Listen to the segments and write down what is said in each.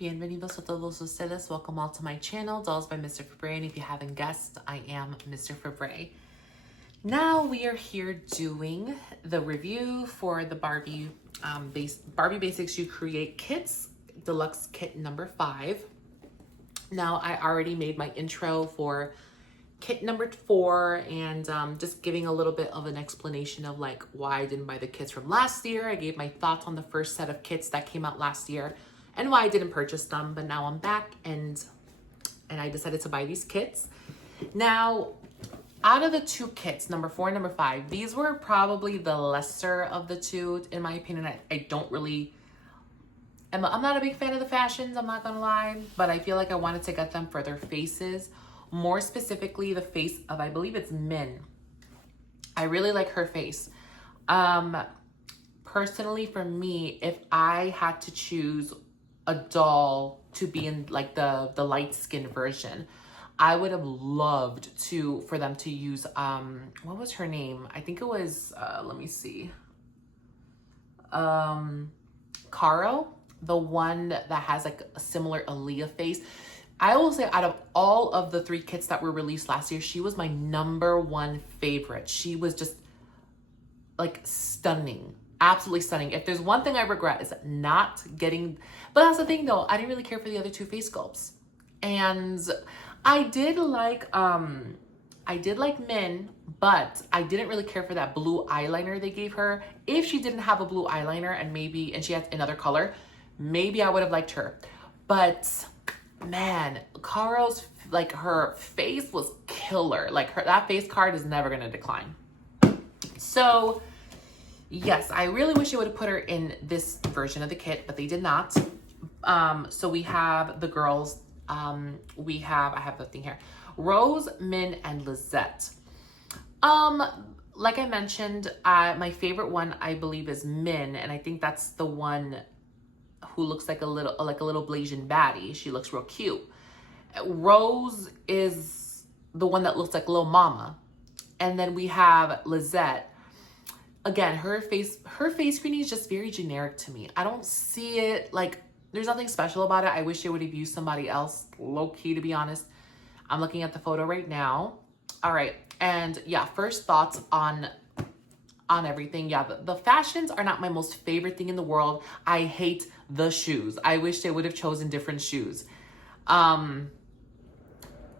Bienvenidos a todos ustedes. Welcome all to my channel, Dolls by Mr. Fabre. And if you haven't guessed, I am Mr. Fabre. Now we are here doing the review for the Barbie Basics You Create Kits, Deluxe Kit number 5. Now I already made my intro for kit number 4 and just giving a little bit of an explanation of like why I didn't buy the kits from last year. I gave my thoughts on the first set of kits that came out last year and why I didn't purchase them, but now I'm back and I decided to buy these kits. Now, out of the 2 kits, number 4 and number 5, these were probably the lesser of the 2, in my opinion. I don't really, I'm not a big fan of the fashions, I'm not gonna lie, but I feel like I wanted to get them for their faces. More specifically, the face of, I believe it's Min. I really like her face. Personally, for me, if I had to choose a doll to be in like the light skin version, I would have loved for them to use, what was her name? I think it was, let me see. Caro, the one that has like a similar Aaliyah face. I will say out of all of the 3 kits that were released last year, she was my number 1 favorite. She was just like stunning, absolutely stunning. If there's one thing I regret is not getting, but that's the thing though, I didn't really care for the other 2 face sculpts. And I did like Min, but I didn't really care for that blue eyeliner they gave her. If she didn't have a blue eyeliner and she had another color, maybe I would have liked her. But man, Caro's, like, her face was killer. Like, that face card is never gonna decline. So yes, I really wish they would have put her in this version of the kit, but they did not. So we have the girls. I have the thing here, Rose, Min, and Lizette. Like I mentioned, my favorite one, I believe, is Min, and I think that's the one who looks like a little Blasian baddie. She looks real cute. Rose is the one that looks like Lil Mama. And then we have Lizette. Again, her face screening is just very generic to me. I don't see it, like, there's nothing special about it. I wish they would have used somebody else, low key, to be honest. I'm looking at the photo right now. All right, and yeah, first thoughts on everything. Yeah, the fashions are not my most favorite thing in the world. I hate the shoes. I wish they would have chosen different shoes. I'm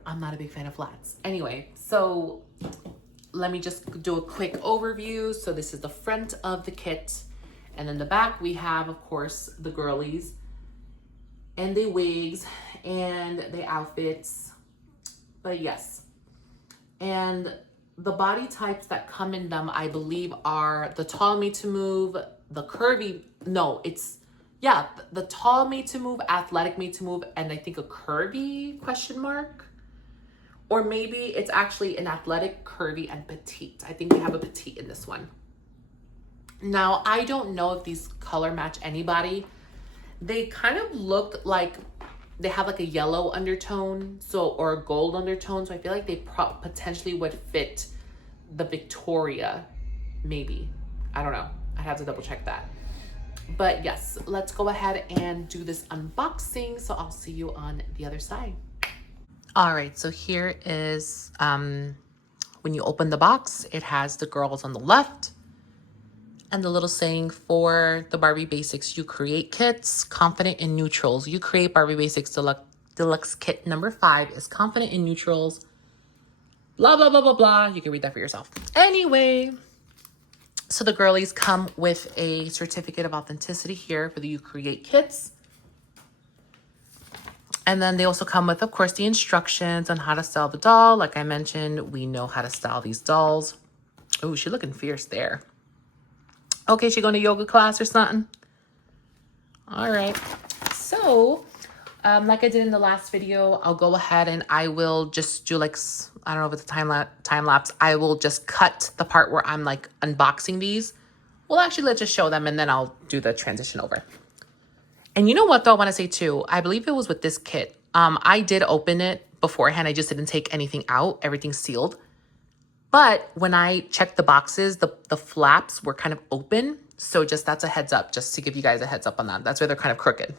not a big fan of flats. Anyway, so let me just do a quick overview. So this is the front of the kit. And then the back, we have, of course, the girlies and the wigs and the outfits. But yes, and the body types that come in them, I believe, are the tall made to move, the curvy, no, it's, yeah, the tall made to move, athletic made to move, and I think a curvy question mark. Or maybe it's actually an athletic, curvy, and petite. I think we have a petite in this one. Now, I don't know if these color match anybody. They kind of look like they have like a yellow undertone, or a gold undertone. So I feel like they potentially would fit the Victoria, maybe. I don't know. I'd have to double check that. But yes, let's go ahead and do this unboxing. So I'll see you on the other side. All right, so here is, when you open the box, it has the girls on the left and the little saying for the Barbie Basics You Create Kits, confident in neutrals. You Create Barbie Basics Deluxe Kit number 5 is confident in neutrals. Blah, blah, blah, blah, blah. You can read that for yourself. Anyway, so the girlies come with a certificate of authenticity here for the You Create Kits. And then they also come with, of course, the instructions on how to style the doll. Like I mentioned, we know how to style these dolls. Oh, she's looking fierce there. Okay, she going to yoga class or something? All right. So, like I did in the last video, I'll go ahead and I will just do like, I don't know if it's a time lapse. I will just cut the part where I'm like unboxing these. Well, actually, let's just show them and then I'll do the transition over. And you know what though, I want to say too, I believe it was with this kit. I did open it beforehand. I just didn't take anything out. Everything's sealed. But when I checked the boxes, the flaps were kind of open. So just that's a heads up, just to give you guys a heads up on that. That's where they're kind of crooked.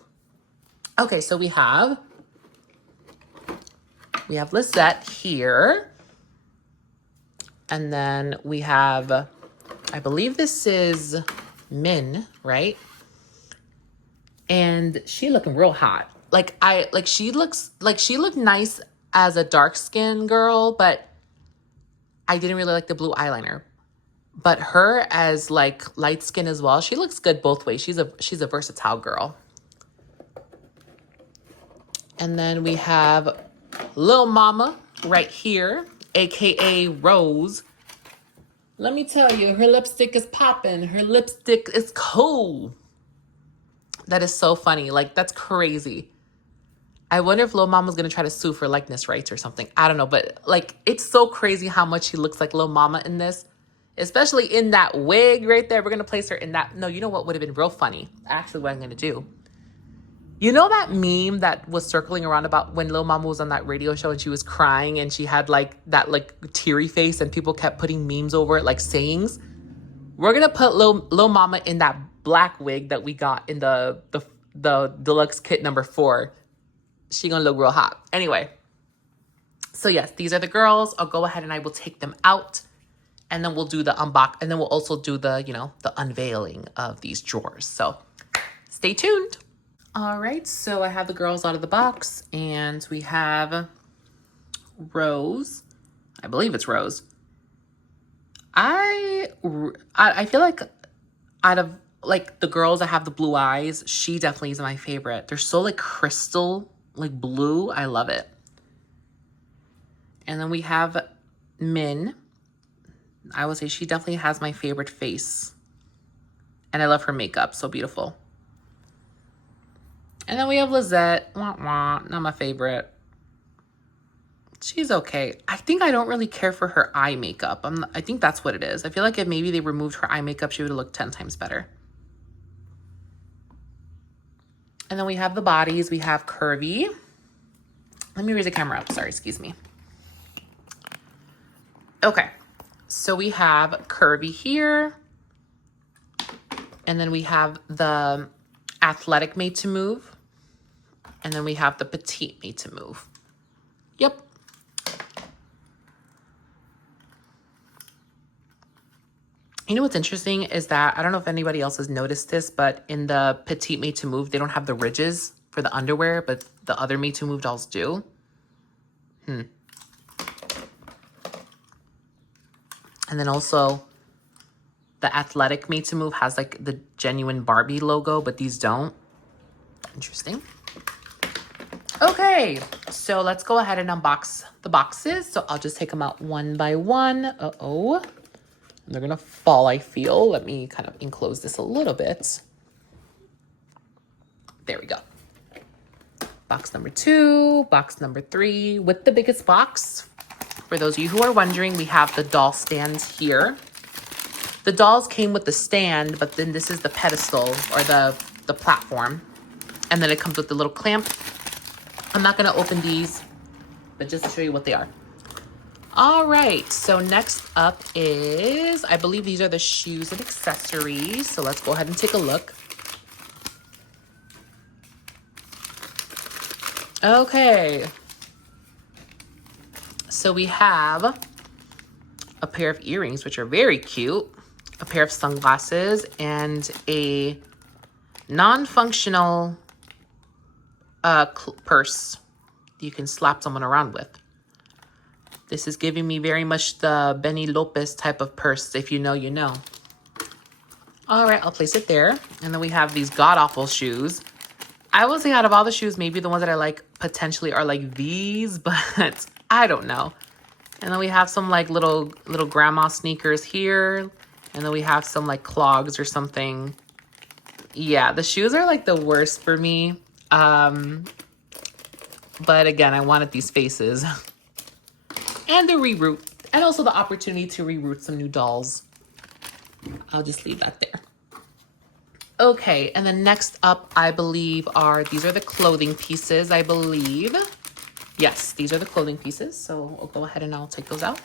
Okay, so we have Lisette here. And then we have, I believe this is Min, right? And she looking real hot. She looked nice as a dark skin girl, but I didn't really like the blue eyeliner. But her as like light skin as well, she looks good both ways. She's a versatile girl. And then we have Lil Mama right here, aka Rose. Let me tell you, her lipstick is popping. Her lipstick is cool. That is so funny. Like, that's crazy. I wonder if Lil Mama's gonna try to sue for likeness rights or something. I don't know, but like, it's so crazy how much she looks like Lil Mama in this, especially in that wig right there. We're gonna place her in that. No, you know what would have been real funny? Actually, what I'm gonna do. You know that meme that was circling around about when Lil Mama was on that radio show and she was crying and she had like that like teary face and people kept putting memes over it like sayings? We're gonna put Lil Mama in that black wig that we got in the deluxe kit number 4. She gonna look real hot. Anyway, so yes, these are the girls. I'll go ahead and I will take them out and then we'll do the unbox and then we'll also do the, the unveiling of these drawers. So stay tuned. All right, so I have the girls out of the box and we have Rose. I believe it's Rose. I feel like out of like the girls that have the blue eyes, she definitely is my favorite. They're so like crystal, like blue. I love it. And then we have Min. I would say she definitely has my favorite face. And I love her makeup, so beautiful. And then we have Lisette. Wah, wah, not my favorite. She's okay. I think I don't really care for her eye makeup. I think that's what it is. I feel like if maybe they removed her eye makeup, she would have looked 10 times better. And then we have the bodies. We have Curvy. Let me raise the camera up. Sorry, excuse me. Okay. So we have Curvy here. And then we have the athletic made to move. And then we have the petite made to move. Yep. You know what's interesting is that, I don't know if anybody else has noticed this, but in the petite made to move, they don't have the ridges for the underwear, but the other made to move dolls do. And then also the athletic made to move has like the genuine Barbie logo, but these don't. Interesting. Okay, so let's go ahead and unbox the boxes. So I'll just take them out one by one. Uh-oh. They're gonna fall, I feel. Let me kind of enclose this a little bit. There we go. Box number 2, box number 3 with the biggest box. For those of you who are wondering, we have the doll stands here. The dolls came with the stand, but then this is the pedestal or the platform. And then it comes with the little clamp. I'm not gonna open these, but just to show you what they are. All right, so next up is, I believe these are the shoes and accessories. So let's go ahead and take a look. Okay. So we have a pair of earrings, which are very cute, a pair of sunglasses, and a non-functional purse you can slap someone around with. This is giving me very much the Benny Lopez type of purse. If you know, you know. All right, I'll place it there. And then we have these god-awful shoes. I will say out of all the shoes, maybe the ones that I like potentially are like these, but I don't know. And then we have some like little grandma sneakers here. And then we have some like clogs or something. Yeah, the shoes are like the worst for me. But again, I wanted these faces. And the reroute. And also the opportunity to reroute some new dolls. I'll just leave that there. Okay, and then next up, I believe these are the clothing pieces, I believe. Yes, these are the clothing pieces. So I'll go ahead and I'll take those out.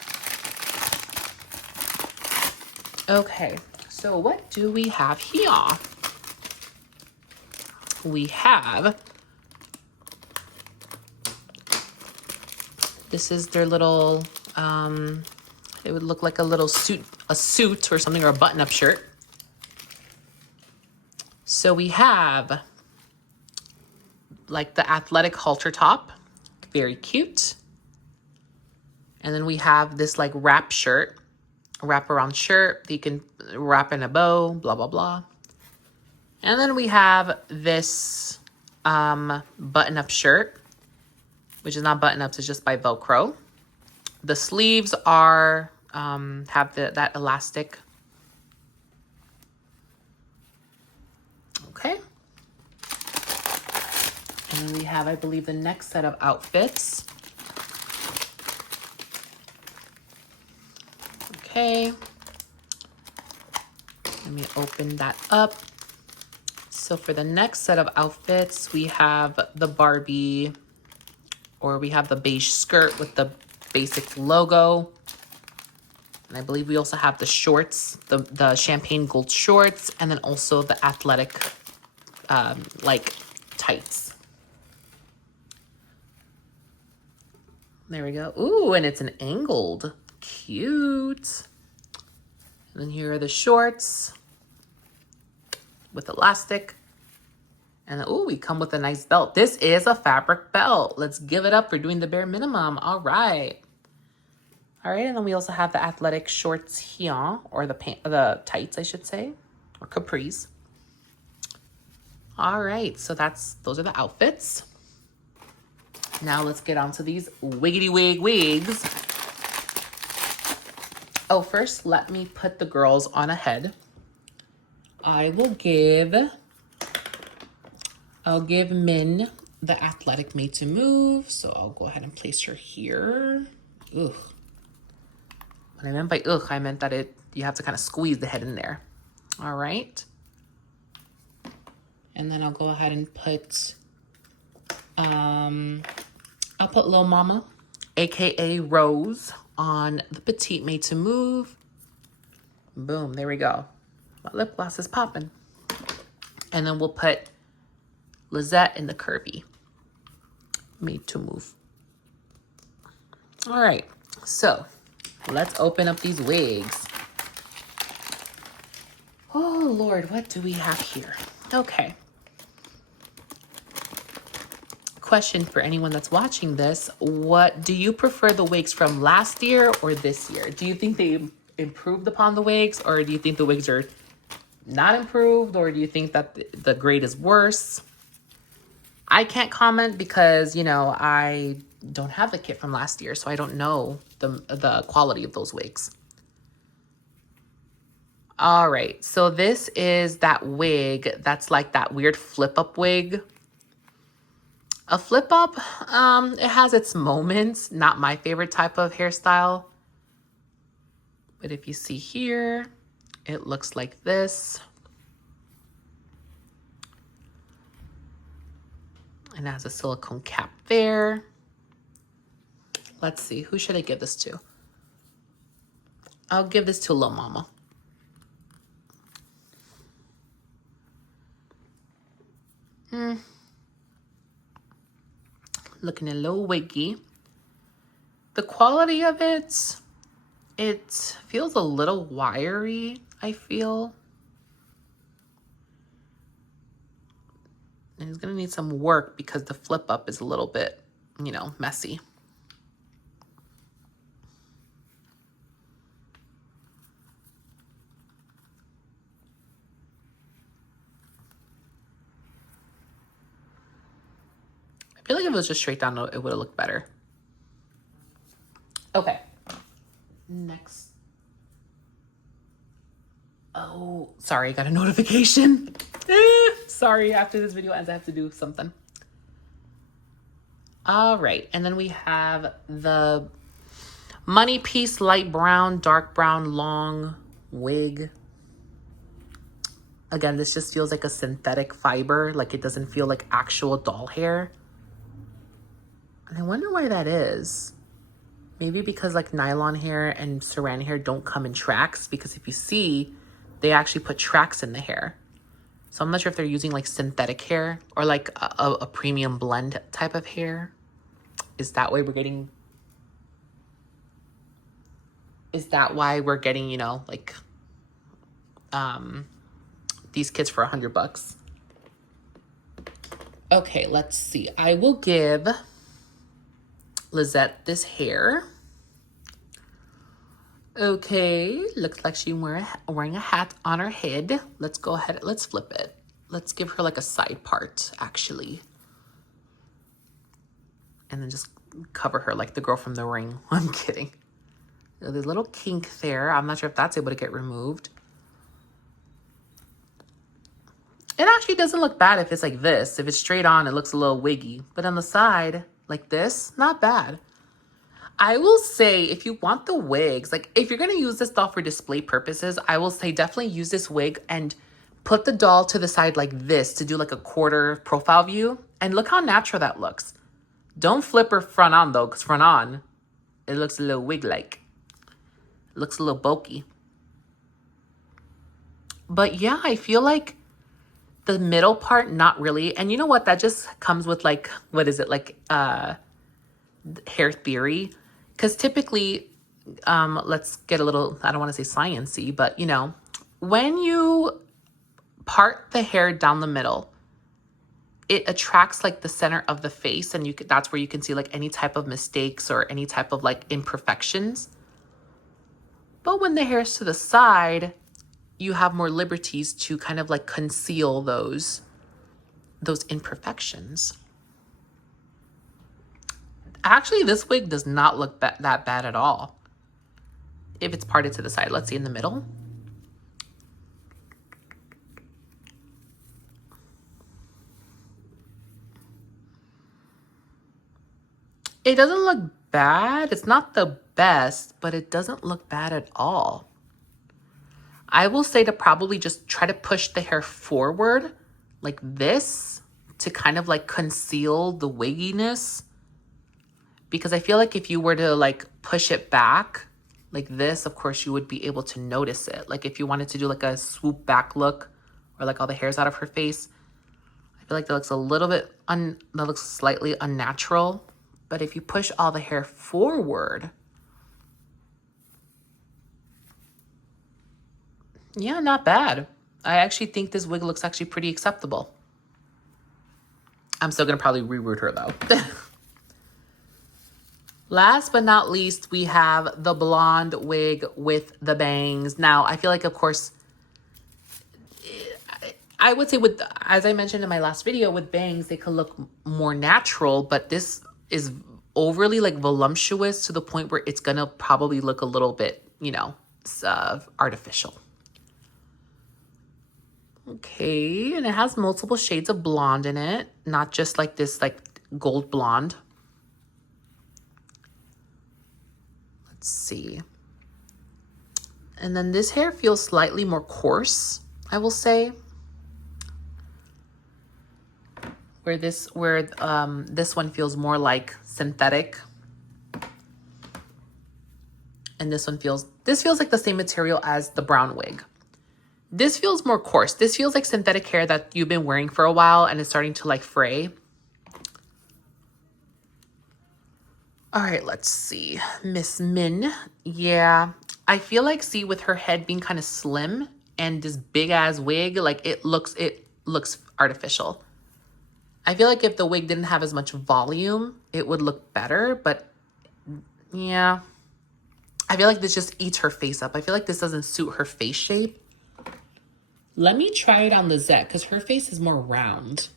Okay, so what do we have here? We have This is their little, it would look like a suit or something, or a button-up shirt. So we have like the athletic halter top, very cute. And then we have this like wrap shirt, wraparound shirt that you can wrap in a bow, blah, blah, blah. And then we have this button-up shirt, which is not button-ups, it's just by Velcro. The sleeves are, have that elastic. Okay. And then we have, I believe, the next set of outfits. Okay. Let me open that up. So for the next set of outfits, we have the Barbie, or we have the beige skirt with the Basics logo. And I believe we also have the shorts, the champagne gold shorts, and then also the athletic, like tights. There we go. Ooh, and it's an angled. Cute. And then here are the shorts with elastic. And ooh, we come with a nice belt. This is a fabric belt. Let's give it up for doing the bare minimum. All right. All right, and then we also have the athletic shorts here, or the tights, I should say, or capris. All right, so those are the outfits. Now let's get on to these wiggity wig wigs. Oh, first, let me put the girls on ahead. I'll give Min the athletic made to move. So I'll go ahead and place her here. Ugh. What I meant by ugh, I meant that you have to kind of squeeze the head in there. All right. And then I'll go ahead and put, I'll put Lil Mama, AKA Rose, on the petite made to move. Boom, there we go. My lip gloss is popping. And then we'll put Lizette in the curvy made to move. All right, so let's open up these wigs. Oh Lord, what do we have here? Okay. Question for anyone that's watching this: what do you prefer, the wigs from last year or this year? Do you think they improved upon the wigs, or do you think the wigs are not improved, or do you think that the grade is worse? I can't comment because, you know, I don't have the kit from last year, so I don't know the quality of those wigs. All right, so this is that wig that's like that weird flip-up wig. A flip-up, it has its moments. Not my favorite type of hairstyle. But if you see here, it looks like this. And it has a silicone cap there. Let's see, who should I give this to? I'll give this to Lil Mama. Looking a little wiggy. The quality of it feels a little wiry, I feel. And it's gonna need some work because the flip up is a little bit, you know, messy. I feel like if it was just straight down, it would have looked better. Okay. Next. Oh, sorry, I got a notification. Sorry, after this video ends, I have to do something. All right, and then we have the Money Piece light brown, dark brown, long wig. Again, this just feels like a synthetic fiber, like it doesn't feel like actual doll hair. And I wonder why that is. Maybe because like nylon hair and saran hair don't come in tracks, because if you see, they actually put tracks in the hair. So I'm not sure if they're using like synthetic hair or like a premium blend type of hair. Is that why we're getting Is that why we're getting, you know, like these kits for $100? Okay, let's see. I will give Lizette this hair. Okay, looks like she's wearing a hat on her head. Let's go ahead, let's flip it. Let's give her like a side part, actually. And then just cover her like the girl from The Ring. I'm kidding. There's a little kink there. I'm not sure if that's able to get removed. It actually doesn't look bad if it's like this. If it's straight on, it looks a little wiggy. But on the side, like this, not bad. I will say, if you want the wigs, like if you're going to use this doll for display purposes, I will say definitely use this wig and put the doll to the side like this to do like a quarter profile view. And look how natural that looks. Don't flip her front on though, because front on, it looks a little wig-like. It looks a little bulky. But yeah, I feel like the middle part, not really. And you know what? That just comes with like, what is it? Like hair theory. Because typically, let's get a little, I don't want to say science-y, but you know, when you part the hair down the middle, it attracts like the center of the face, and that's where you can see like any type of mistakes or any type of like imperfections. But when the hair is to the side, you have more liberties to kind of like conceal those imperfections. Actually, this wig does not look that bad at all. If it's parted to the side, let's see in the middle. It doesn't look bad. It's not the best, but it doesn't look bad at all. I will say to probably just try to push the hair forward like this to kind of like conceal the wigginess. Because I feel like if you were to like push it back like this, of course you would be able to notice it. Like if you wanted to do like a swoop back look or like all the hairs out of her face, I feel like that looks a little bit, that looks slightly unnatural. But if you push all the hair forward, yeah, not bad. I actually think this wig looks actually pretty acceptable. I'm still gonna probably reroute her though. Last but not least, we have the blonde wig with the bangs. Now, I feel like, of course, I would say with, as I mentioned in my last video, with bangs, they could look more natural, but this is overly like voluptuous to the point where it's gonna probably look a little bit, you know, artificial. Okay, and it has multiple shades of blonde in it, not just like this like gold blonde. Let's see. And then this hair feels slightly more coarse, I will say. Where this one feels more like synthetic. And this feels like the same material as the brown wig. This feels more coarse. This feels like synthetic hair that you've been wearing for a while and it's starting to like fray. All right, let's see. Miss Min. Yeah, I feel like, see, with her head being kind of slim and this big ass wig, like it looks artificial. I feel like if the wig didn't have as much volume, it would look better, but yeah. I feel like this just eats her face up. I feel like this doesn't suit her face shape. Let me try it on Lizette because her face is more round.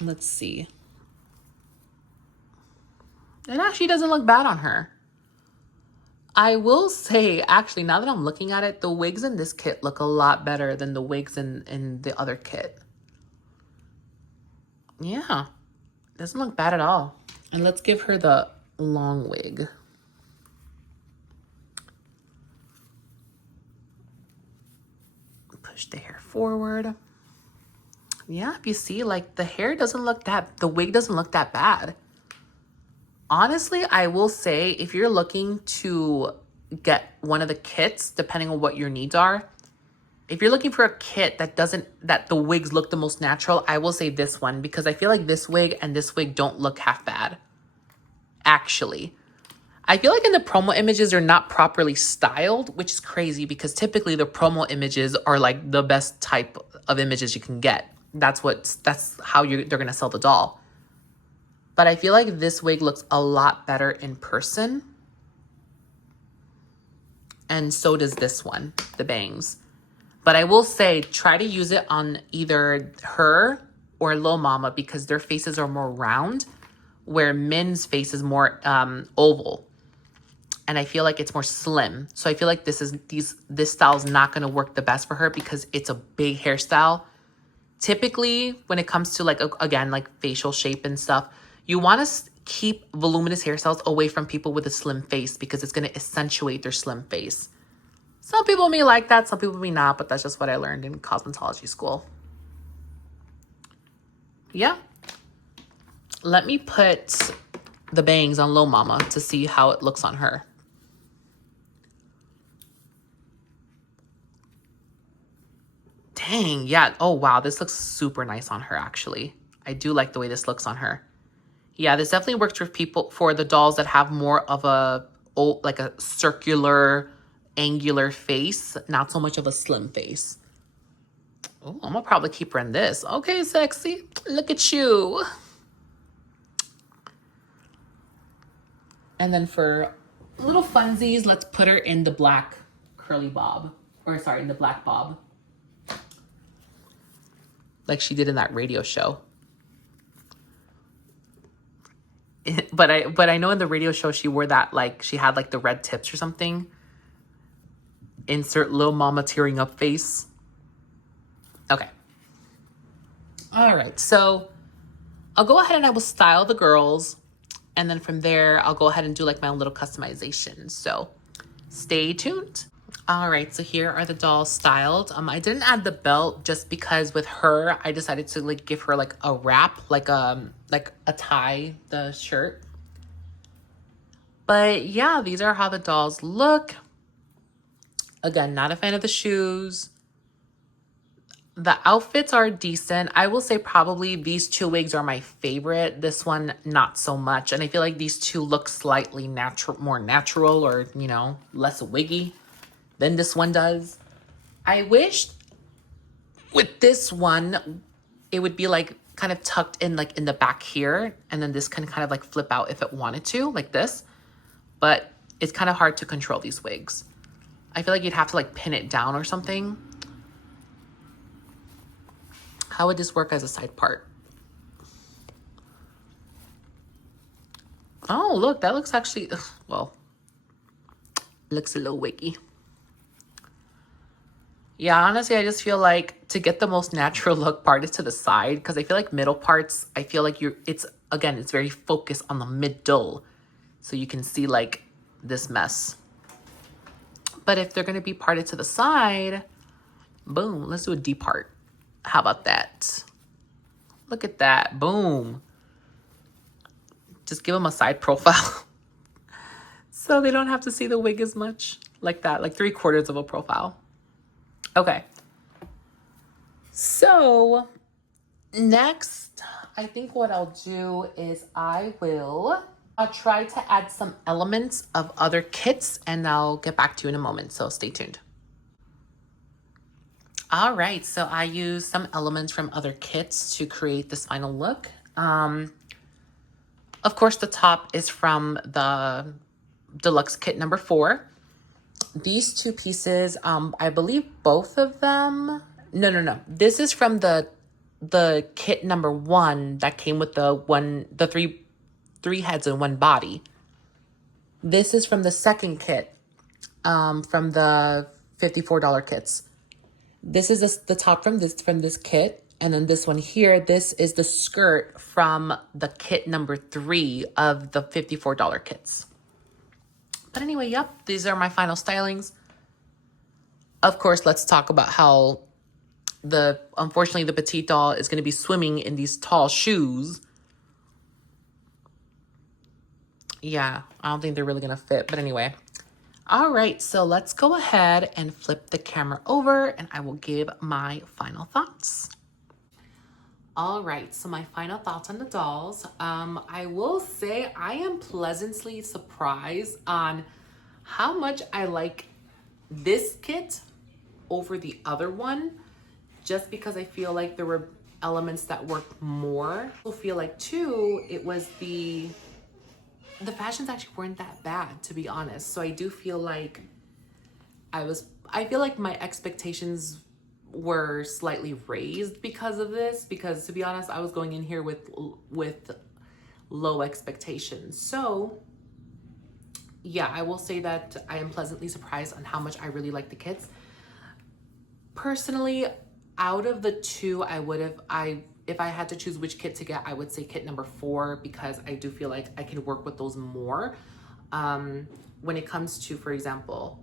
Let's see. It actually doesn't look bad on her. I will say, actually, now that I'm looking at it, the wigs in this kit look a lot better than the wigs in the other kit. Yeah, doesn't look bad at all. And let's give her the long wig. Push the hair forward. Yeah, if you see, like the wig doesn't look that bad. Honestly, I will say if you're looking to get one of the kits, depending on what your needs are, if you're looking for a kit that the wigs look the most natural, I will say this one because I feel like this wig and this wig don't look half bad. Actually, I feel like in the promo images, they're not properly styled, which is crazy because typically the promo images are like the best type of images you can get. That's how they're going to sell the doll. But I feel like this wig looks a lot better in person. And so does this one, the bangs. But I will say, try to use it on either her or Lil Mama because their faces are more round, where Min's face is more oval. And I feel like it's more slim. So I feel like this style is not going to work the best for her because it's a big hairstyle. Typically, when it comes to like, again, like facial shape and stuff, you want to keep voluminous hairstyles away from people with a slim face because it's going to accentuate their slim face. Some people may like that, some people may not, but that's just what I learned in cosmetology school. Yeah. Let me put the bangs on Lil Mama to see how it looks on her. Dang, yeah. Oh, wow. This looks super nice on her, actually. I do like the way this looks on her. Yeah, this definitely works for the dolls that have more of like a circular, angular face, not so much of a slim face. Oh, I'm gonna probably keep her in this. Okay, sexy. Look at you. And then for little funsies, let's put her in the black curly bob. Or sorry, in the black bob. Like she did in that radio show. But I know in the radio show she wore that, like she had like the red tips or something. Insert Lil Mama tearing up face. Okay. All right, so I'll go ahead and I will style the girls. And then from there, I'll go ahead and do like my own little customization. So stay tuned. All right, so here are the dolls styled. I didn't add the belt just because with her, I decided to like give her like a wrap, like a tie, the shirt. But yeah, these are how the dolls look. Again, not a fan of the shoes. The outfits are decent. I will say probably these two wigs are my favorite. This one, not so much. And I feel like these two look slightly more natural or, you know, less wiggy than this one does. I wish with this one, it would be like kind of tucked in like in the back here. And then this can kind of like flip out if it wanted to, like this. But it's kind of hard to control these wigs. I feel like you'd have to like pin it down or something. How would this work as a side part? Oh, look, that looks actually, well, looks a little wiggy. Yeah, honestly, I just feel like to get the most natural look, part is to the side because I feel like middle parts, I feel like it's very focused on the middle. So you can see like this mess. But if they're going to be parted to the side, boom, let's do a D part. How about that? Look at that. Boom. Just give them a side profile. So they don't have to see the wig as much. Like that. Like 3/4 of a profile. Okay. So next, I think what I'll do is I'll try to add some elements of other kits and I'll get back to you in a moment. So stay tuned. All right, so I used some elements from other kits to create this final look. Of course, the top is from the deluxe kit number 4. These two pieces, I believe both of them. No. This is from the kit number 1 that came with the three heads and one body. This is from the second kit, from the $54 kits. This is the top from this kit. And then this one here, this is the skirt from the kit number 3 of the $54 kits. But anyway, yep, these are my final stylings. Of course, let's talk about how unfortunately the petite doll is going to be swimming in these tall shoes. Yeah, I don't think they're really going to fit. But anyway. All right, so let's go ahead and flip the camera over and I will give my final thoughts. All right, so my final thoughts on the dolls. I will say I am pleasantly surprised on how much I like this kit over the other one, just because I feel like there were elements that worked more. I feel like too, it was the fashions actually weren't that bad, to be honest. So I do feel like I feel like my expectations were slightly raised because of this, because to be honest, I was going in here with low expectations. So yeah, I will say that I am pleasantly surprised on how much I really like the kits. Personally, out of the two, if I had to choose which kit to get, I would say kit number 4, because I do feel like I can work with those more. When it comes to, for example,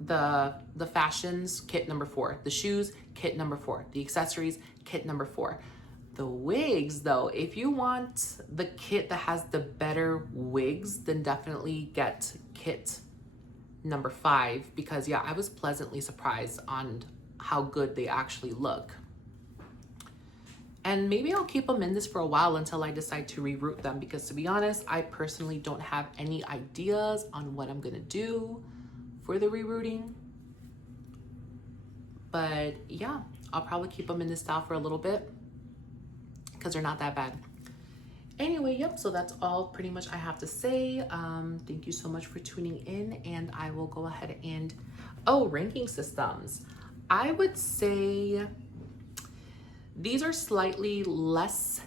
the fashions, kit number 4, the shoes, kit number 4, the accessories, kit number 4. The wigs though, if you want the kit that has the better wigs, then definitely get kit number 5, because yeah, I was pleasantly surprised on how good they actually look. And maybe I'll keep them in this for a while until I decide to reroute them, because to be honest, I personally don't have any ideas on what I'm gonna do for the rerouting. But yeah, I'll probably keep them in this style for a little bit because they're not that bad. Anyway, yep, so that's all pretty much I have to say. Thank you so much for tuning in, and I will go ahead and, ranking systems. I would say these are slightly less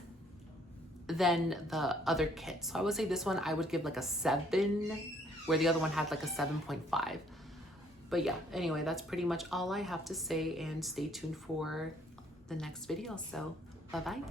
than the other kit. So I would say this one I would give like a 7, where the other one had like a 7.5. But yeah, anyway, that's pretty much all I have to say, and stay tuned for the next video. So bye-bye.